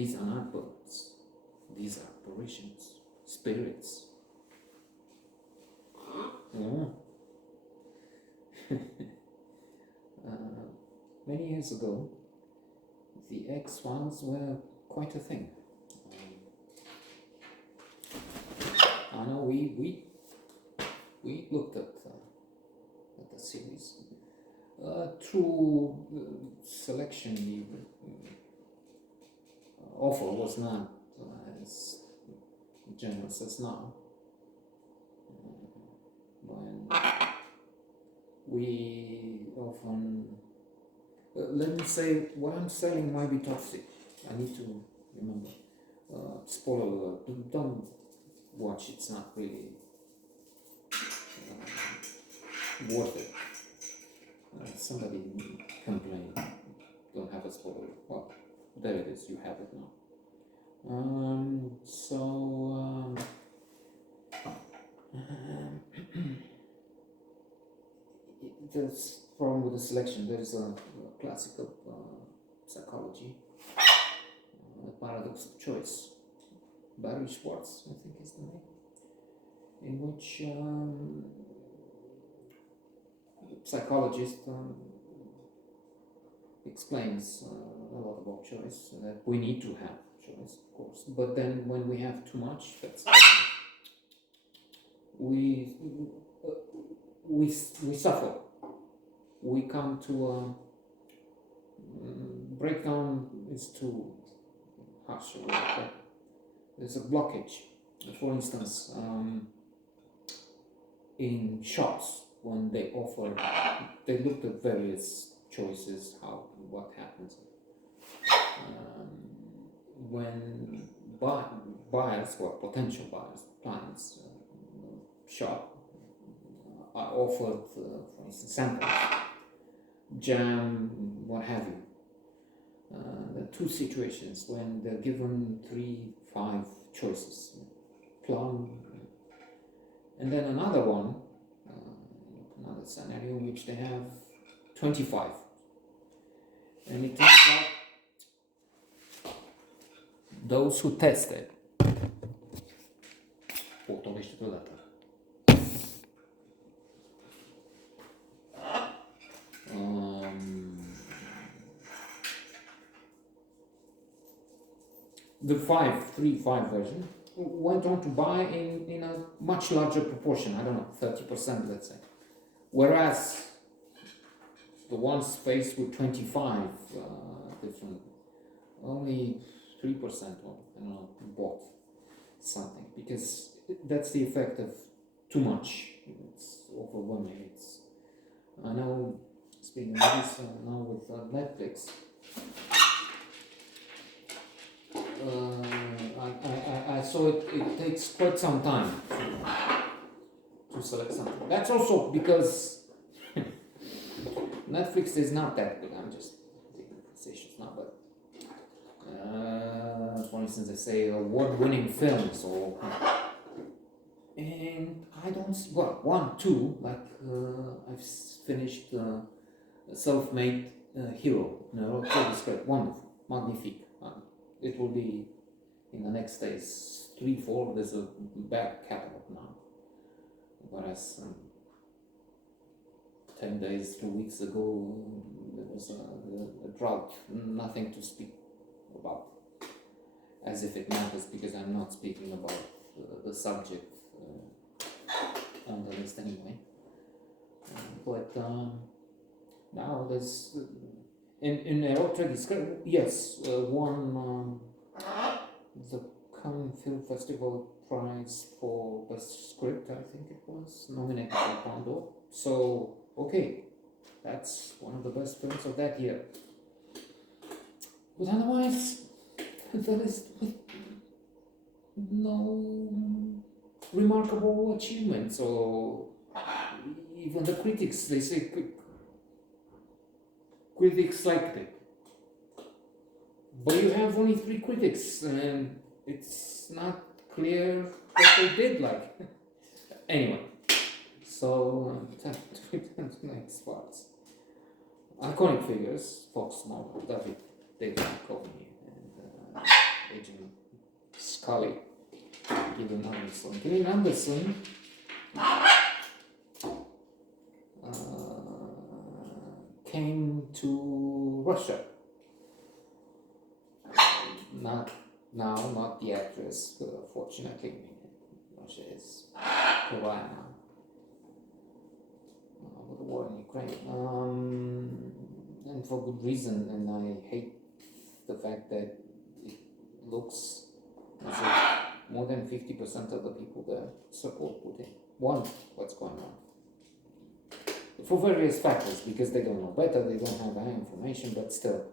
These are not birds. These are apparitions, spirits. Oh. Many years ago, the X-Files were quite a thing. I know we looked at the series through selection. The offer was not as generous as now. When we often, let me say, what I'm selling might be toxic. I need to remember. Spoiler alert, don't watch, it's not really worth it. Somebody complained, don't have a spoiler. Well, there it is, you have it now. There's problem with the selection. There is a classical psychology, paradox of choice. Barry Schwartz, I think is the name, in which psychologist explains a lot about choice, that we need to have choice, of course, but then when we have too much, that's we suffer. We come to breakdown is too harsh. There's a blockage. For instance, in shops, when they offer, they looked at various choices, what happens. When buyers, or potential buyers, clients, shop, are offered, for instance, samples, jam, what have you. There are two situations when they're given 3-5 choices, plum, and then another one, another scenario in which they have 25, and it turns out those who tested, the 3-5 version went on to buy in a much larger proportion, I don't know, 30%, let's say. Whereas the ones faced with 25 different, only 3% or I don't know, bought something, because that's the effect of too much. It's overwhelming. I know, speaking of this now with Netflix, I saw it takes quite some time to select something. That's also because Netflix is not that good. I'm just taking conversations now, but for instance, they say award-winning films, and I don't see, well, 1, 2, like I've finished Self-Made Hero, wonderful, magnifique. It will be in the next days 3-4. There's a back catalog now, whereas 10 days, 2 weeks ago, there was a drought, nothing to speak about, as if it matters, because I'm not speaking about the subject on the list anyway. But now there's in erotic, yes, won the Cannes Film Festival prize for best script, I think it was, nominated for Palme d'Or. So okay, that's one of the best films of that year. But otherwise, the list with no remarkable achievements, or even the critics, they say critics liked it. But you have only 3 critics, and it's not clear what they did like. Anyway, so next parts. Iconic figures: Fox Mulder, David Duchovny, and Agent Scully, Gillian Anderson. Gillian Anderson came to Russia. Not now, not the actress, fortunately. Russia is pariah now with the war in Ukraine. And for good reason, and I hate the fact that it looks as if more than 50% of the people there support Putin, want what's going on. For various factors, because they don't know better, they don't have any information, but still.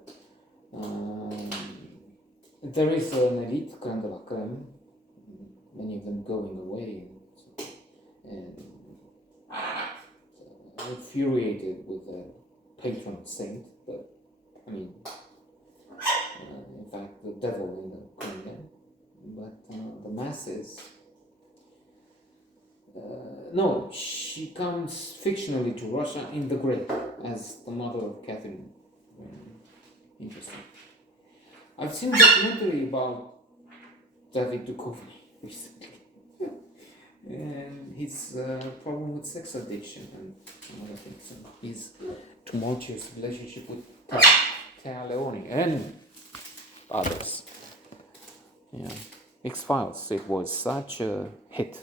There is an elite, crème de la crème, many of them going away, and infuriated with the patron saint, but I mean, in fact, the devil in the Kremlin. But the masses. No, she comes fictionally to Russia in The Great as the mother of Catherine. Interesting. I've seen a documentary about David Duchovny recently, and his problem with sex addiction and other things, and his tumultuous relationship with Tea Leoni and others. Yeah, X-Files. It was such a hit.